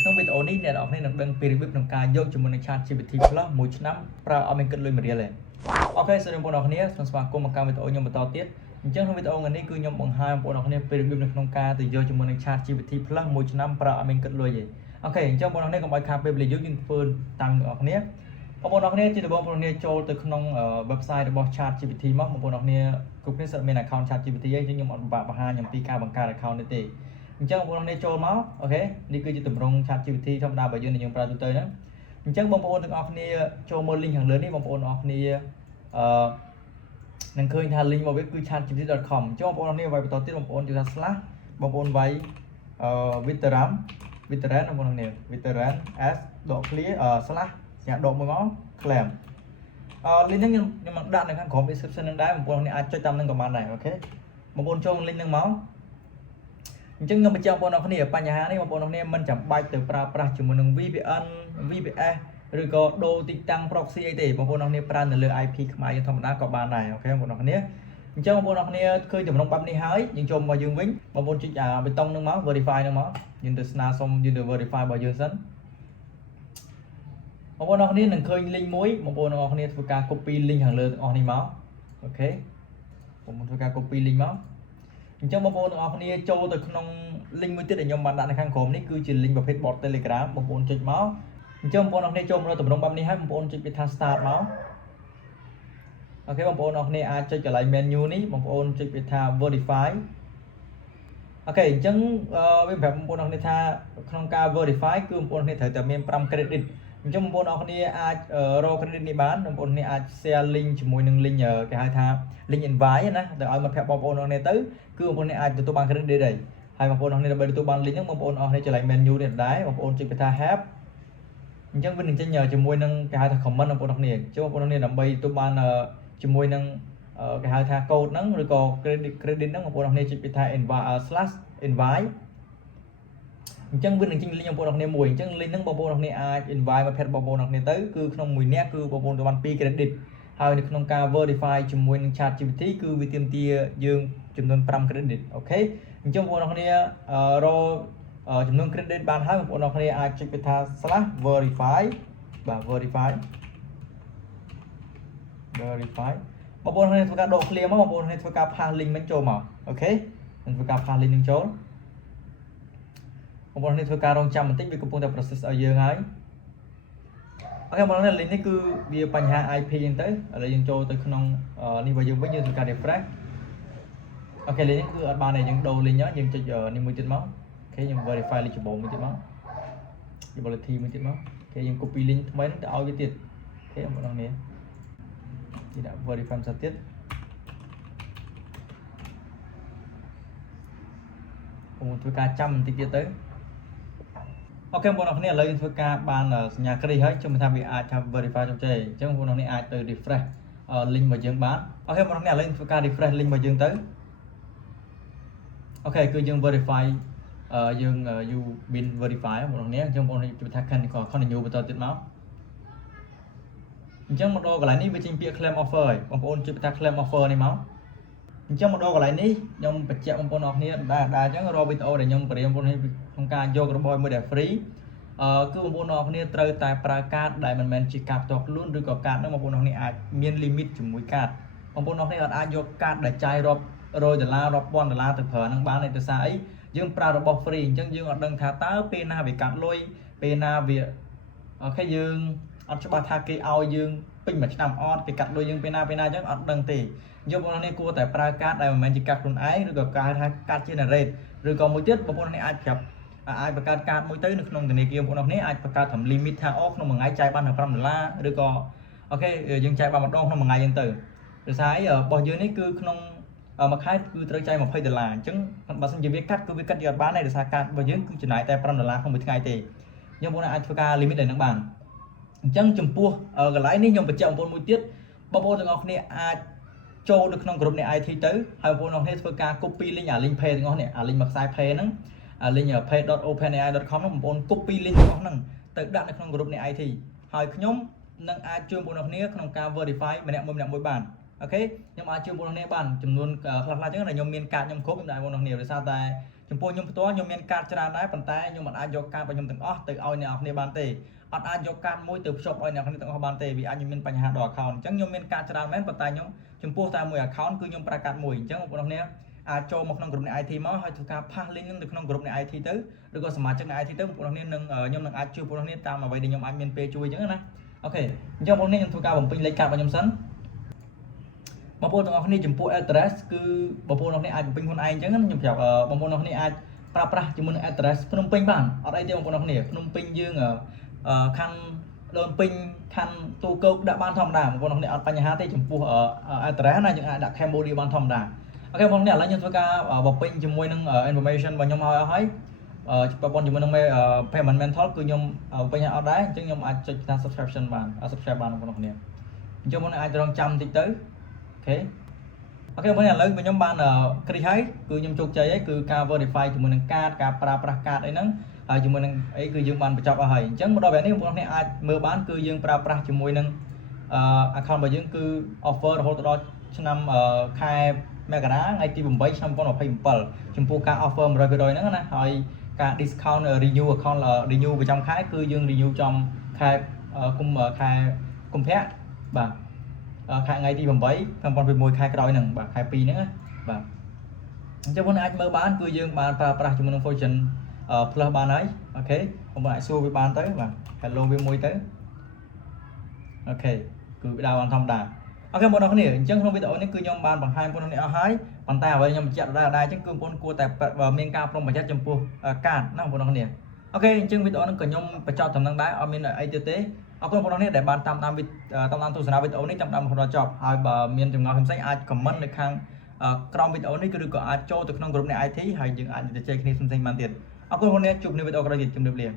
ក្នុងវីដេអូនេះអ្នកនរគ្នានឹងដឹងពីរបៀបក្នុងការយកជាមួយនឹង ChatGPT Plus មួយឆ្នាំប្រើអត់មានគិតលុយមួយរៀលទេអូខេសូមបងប្អូនអរគ្នាសូមស្វាគមន៍មកកាន់វីដេអូខ្ញុំបន្តទៀតអញ្ចឹងក្នុងវីដេអូនេះគឺខ្ញុំបង្ហាញបងប្អូនអរគ្នាពីរបៀបនៅក្នុងការទៅយកជាមួយនឹង ChatGPT Plus មួយឆ្នាំប្រើអត់មានគិតលុយទេអូខេអញ្ចឹងបងប្អូនអរគ្នាកុំឲ្យខាតពេលវេលាយូរយើងធ្វើតាមអ្នកនរគ្នាបងប្អូនអរគ្នាជាបងប្អូនអរគ្នាចូលទៅក្នុង website របស់ ChatGPT មកបងប្អូនអរគ្នាគ្រប់គ្នាសិតមាន account ChatGPT ឯងខ្ញុំអត់បង្ហាញអំពីការបង្កើត account នេះទេអញ្ចឹងបងប្អូនចូលមកអូខេនេះគឺជាទម្រង់ ChatGPT ធម្មតាបើយើងប្រើទូទៅហ្នឹងអញ្ចឹងបងប្អូនទាំងអស់គ្នាចូលមើល link ខាងលើនេះបងប្អូនអរគ្នានឹងឃើញថា link របស់វាគឺ chatgpt.com អញ្ចឹងបងប្អូនអរគ្នាវាយបន្តទៀតបងប្អូនជួយថា slash បងប្អូនវាយveteran បងប្អូនអរគ្នា veteran s .clear slash ញ៉ាដកមួយមក claim link ហ្នឹងខ្ញុំនឹងដាក់នៅខាងក្រោម description ហ្នឹងដែរបងប្អូនអាចចុចតាមហ្នឹងក៏បានដែរអូខេបងប្អូនចូល link ហ្នឹងមកអញ្ចឹងខ្ញុំបញ្ជាក់បងប្អូនអរគ្នាបញ្ហានេះបងប្អូនអរគ្នាមិនចាំបាច់ទៅប្រើប្រាស់ជាមួយនឹង VPN VPS ឬក៏ដូរទីតាំង proxy អីទេបងប្អូនអរគ្នាប្រើនៅលើ IP ខ្មែរយើងធម្មតាក៏បានដែរអូខេបងប្អូនអរគ្នាអញ្ចឹងបងប្អូនអរគ្នាឃើញទម្រង់បែបនេះហើយយើងចូលមកយើងវិញបងប្អូនចុចប៊ូតុងហ្នឹងមក verify ហ្នឹងមកយើងទៅស្នើសុំយើងទៅ verify របស់យើងសិនបងប្អូនអរគ្នានឹងឃើញ link មួយបងប្អូនអរគ្នាធ្វើការ copy link ខាងលើទាំងអស់នេះមកអូខេបងប្អូនធ្វើការ copy link មកអញ្ចឹងបងប្អូនទាំងអស់គ្នាចូលទៅក្នុង link មួយទៀតដែលខ្ញុំបានដាក់នៅខាងក្រោមនេះគឺជា link ប្រភេទ bot Telegram បងប្អូនចុចមកអញ្ចឹងបងប្អូនអរគ្នាចូលមកទម្រង់បែបនេះហើយបងប្អូនចុចវាថា start មកអូខេបងប្អូនអរគ្នាអាចចុចកន្លែង menu នេះបងប្អូនចុចវាថា verify អូខេអញ្ចឹងវាប្រាប់បងប្អូនអរគ្នាថាក្នុងការ verify គឺបងប្អូនអរគ្នាត្រូវតែមាន5 credit អញ្ចឹងបងប្អូនអរគ្នាអាចរក credit នេះបានបងប្អូនគ្នាអាច share link ជាមួយនឹង link គេហៅថា link invite ណាទៅឲ្យមិត្តភក្តិបងប្អូនអរគ្នាទៅគឺបងប្អូនគ្នាអាចទទួលបាន credit ដែរហើយបងប្អូនអរគ្នាដើម្បីទទួលបាន link ហ្នឹងបងប្អូនអរគ្នាចុច menu នេះដែរបងប្អូនចុចវាថា help អញ្ចឹងវានឹងចេញជាមួយនឹងគេហៅថា comment បងប្អូនអរគ្នាអញ្ចឹងបងប្អូនអរគ្នាដើម្បីទទួលបានជាមួយនឹងគេហៅថា code ហ្នឹងឬក៏ credit ហ្នឹងបងប្អូនអរគ្នាចុចវាថា invite អញ្ចឹងវានឹងចេញ link បងប្អូនអរគ្នាមួយអញ្ចឹង link ហ្នឹងបងប្អូនអរគ្នាអាច invite មកភេទបងប្អូនអរគ្នាទៅគឺក្នុងមួយនាក់គឺបងប្អូនទទួលបាន2 credit ហើយនៅក្នុងការ verify ជាមួយនឹង ChatGPT គឺវាទាមទារយើងចំនួន5 credit អូខេអញ្ចឹងបងប្អូនអរគ្នារកចំនួន credit បានហើយបងប្អូនអរគ្នាអាចចុចវាថា /verify បាទ verify បងប្អូនអរគ្នាធ្វើការដក clear មកបងប្អូនអរគ្នាធ្វើការផាស link មិនចូលមកអូខេនឹងធ្វើការផាស link នឹងចូលបងប្អូននេះធ្វើការរងចាំបន្តិចវាកំពុងតែ process ឲ្យយើងហើយអូខេបងប្អូន link នេះគឺវាបញ្ហា IP អញ្ចឹងទៅឥឡូវយើងចូលទៅក្នុងនេះរបស់យើងវិញយើងធ្វើការ refresh អូខេ link នេះគឺអត់បានទេយើងដូរ link យើងចុចនេះមួយទៀតមកអូខេយើង verify link ច្បងមួយទៀតមក ability មួយទៀតមកអូខេយើង copy link ថ្មីទៅឲ្យវាទៀតអូខេបងប្អូននេះគេដាក់ verify ផ្សេងទៀតបងប្អូនធ្វើការចាំបន្តិចទៀតទៅអូខេបងប្អូនអរគ្នាឥឡូវយើងធ្វើការបានសញ្ញាគ្រីហើយជុំថាវាអាចថា verify ជោគជ័យអញ្ចឹងបងប្អូនអរគ្នាអាចទៅ refresh link របស់យើងបានអូខេបងប្អូនអរគ្នាឥឡូវយើងធ្វើការ refresh link របស់យើងទៅអូខេគឺយើង verify យើង you been verify បងប្អូនអរគ្នាអញ្ចឹងបងប្អូនជួយថា continue បន្តទៀតមកអញ្ចឹងមកដល់កន្លែងនេះវាចេញពាក្យ claim offer ហើយបងប្អូនជួយថា claim offer នេះមកអញ្ចឹងមកដល់កន្លែងនេះខ្ញុំបញ្ជាក់បងប្អូនអរគ្នាដែរអញ្ចឹងរាល់វីដេអូដែលខ្ញុំបរៀនបងប្អូនក្នុងការយករបស់មួយដែល free គឺបងប្អូនអរគ្នាត្រូវតែប្រើកាតដែលមិនមែនជាកាតផ្ទាល់ខ្លួនឬក៏កាតហ្នឹងបងប្អូនអរគ្នាអាចមាន limit ជាមួយកាតបងប្អូនអរគ្នាអាចយកកាតដែលចាយរាប់100 ដុល្លាររាប់ពាន់ដុល្លារទៅប្រើហ្នឹងបានទេដោយសារអីយើងប្រើរបស់ free អញ្ចឹងយើងអត់ដឹងថាតើពេលណាវាកាត់លុយពេលណាវាអូខេយើងអត់ច្បាស់ថាគេឲ្យយើងពេញមួយឆ្នាំអត់គេកាត់លុយយើងពេលណាអញ្ចឹងអត់ដឹងទេយកបងប្អូននេះគួរតែប្រើកាតដែលមិនមែនជាកាតខ្លួនឯងឬក៏កាតថាកាត generate ឬក៏មួយទៀតបងប្អូននេះអាចប្រាប់អាចបង្កើតកាតមួយទៅនៅក្នុងធនាគារបងប្អូននេះអាចបង្កើតត្រឹម limit ថាអូក្នុងមួយថ្ងៃចាយបាន$5ឬក៏អូខេយើងចាយបានម្ដងក្នុងមួយថ្ងៃអញ្ចឹងទៅដោយសារអីរបស់យើងនេះគឺក្នុងមួយខែគឺត្រូវចាយ$20អញ្ចឹងបើសិនជាវាកាត់គឺវាកាត់យកអត់បានទេដោយសារកាតរបស់យើងគឺចំណាយតែ$5ក្នុងមួយថ្ងៃទេយើងបងប្អូនអាចធ្វើការ limit ដល់ហ្នឹងបានអញ្ចឹងចំពោះកន្លែងនេះខ្ញុំបញ្ជាក់បងប្អូនមួយទៀតបងប្អូនទាំងអស់គ្នាអាចចូលនៅក្នុងក្រុមនៃ IT ទៅហើយបងប្អូនអរគ្នាធ្វើការ copy link link page ទាំងអស់នេះlink មួយខ្សែ page ហ្នឹងlink page.openai.com ហ្នឹងបងប្អូន copy link ទាំងអស់ហ្នឹងទៅដាក់នៅក្នុងក្រុមនៃ IT ហើយខ្ញុំនឹងអាចជួយបងប្អូនអរគ្នាក្នុងការ verify ម្នាក់មួយបានអូខេខ្ញុំអាចជួយបងប្អូនអរគ្នាបានចំនួនខ្លះៗអញ្ចឹងខ្ញុំមានកាតខ្ញុំគ្រប់ខ្ញុំដាក់បងប្អូនអរគ្នាដោយសារតែ ចំពោះខ្ញុំផ្ទាល់ខ្ញុំមានកាតច្រើនដែរប៉ុន្តែខ្ញុំមិនអាចយកកាតរបស់ខ្ញុំទាំងអស់ទៅឲ្យអ្នកនរគ្នាបានទេអត់អាចយកកាតមួយទៅភ្ជាប់ឲ្យអ្នកនរគ្នាទាំងអស់បានទេវាអាចមានបញ្ហាដល់ account អញ្ចឹងខ្ញុំមានកាតច្រើនមែនប៉ុន្តែខ្ញុំចំពោះតែមួយ account គឺខ្ញុំប្រើកាតមួយអញ្ចឹងបងប្អូនអ្នកអាចចូលមកក្នុងក្រុមនៃ IT មកហើយធ្វើការ pass link នឹងទៅក្នុងក្រុមនៃ IT ទៅឬក៏សមាជិកនៃ IT ទៅបងប្អូនអ្នកនឹងខ្ញុំនឹងអាចជួយបងប្អូនអ្នកតាមអ្វីដែលខ្ញុំអាចមានពេលជួយអញ្ចឹងណាអូខេអញ្ចឹងបងប្អូនអ្នកខ្ញុំធ្វើការបំពេញលេខកាតរបស់ខ្ញុំសិនបងប្អូនទាំងអស់គ្នាចំពោះ address គឺបងប្អូនទាំងអស់គ្នាអាចបំពេញខ្លួនឯងអញ្ចឹងខ្ញុំប្រាប់បងប្អូនទាំងអស់គ្នាអាចប្រើប្រាស់ជាមួយនឹង address ភ្នំពេញបានអត់អីទេបងប្អូនទាំងអស់គ្នាភ្នំពេញយើងខណ្ឌដូនពេញខណ្ឌទូកោកដាក់បានធម្មតាបងប្អូនទាំងអស់គ្នាអត់បញ្ហាទេចំពោះ address ណាយើងអាចដាក់ Cambodia បានធម្មតាអូខេបងប្អូនឥឡូវខ្ញុំធ្វើការបំពេញជាមួយនឹង information របស់ខ្ញុំឲ្យអស់ហើយបងប្អូនជាមួយនឹង payment method គឺខ្ញុំបំពេញឲ្យអត់ដែរអញ្ចឹងខ្ញុំអាចចុចតាម subscription បាន subscribe បានបងប្អូនគ្នាអញ្ចឹងបងប្អូនអាចរងចាំបន្តិចទៅអូខេបងប្អូនឥឡូវខ្ញុំបានគ្រីហើយគឺខ្ញុំជោគជ័យហើយគឺការ verify ជាមួយនឹងកាតការប្រើប្រាស់កាតអីហ្នឹងហើយជាមួយនឹងអីគឺយើងបានបញ្ចប់អស់ហើយអញ្ចឹងមកដល់ពេលនេះបងប្អូនគ្នាអាចមើលបានគឺយើងប្រើប្រាស់ជាមួយនឹងaccount របស់យើងគឺ offer រហូតដល់ឆ្នាំខែមករាថ្ងៃទី8ឆ្នាំ2027ចំពោះការ offer 100%ហ្នឹងណាហើយការ discount renew account renew ប្រចាំខែគឺយើង renew ចំខែកុម្ភៈបាទខែថ្ងៃទី8 2021ខែក្រោយហ្នឹងបាទខែ2ហ្នឹងណាបាទអញ្ចឹងបងប្អូនអាចមើលបានគឺយើងបានប្រើប្រាស់ជាមួយនឹង function plus បានហើយអូខេបងប្អូនអាចសួរវាបានទៅបាទ hello វាមួយទៅអូខេគឺវាដើរបានធម្មតាអូខេបងប្អូនគ្នាអញ្ចឹងក្នុងវីដេអូនេះគឺខ្ញុំបានបង្ហាញបងប្អូនអស់ហើយប៉ុន្តែអ្វីខ្ញុំបញ្ជាក់ដដែលអញ្ចឹងគឺបងប្អូនគួរតែមានការប្រុងប្រយ័ត្នចំពោះកាតណាបងប្អូនគ្នាអូខេអញ្ចឹងវីដេអូនេះក៏ខ្ញុំបញ្ចប់តាមនឹងដែរអត់មានអីទៀតទេអរគុណបងប្អូនដែលបានតាមទស្សនាវីដេអូនេះតាមរហូតដល់ចប់ហើយបើមានចម្ងល់ផ្សេងអាច comment នៅខាងក្រោមវីដេអូនេះឬក៏អាចចូលទៅក្នុងក្រុមនៃ IT ហើយយើងអាចជជែកគ្នាផ្សេងៗបានទៀតអរគុណបងប្អូនជួបគ្នាវីដេអូក្រោយទៀតជម្រាបលា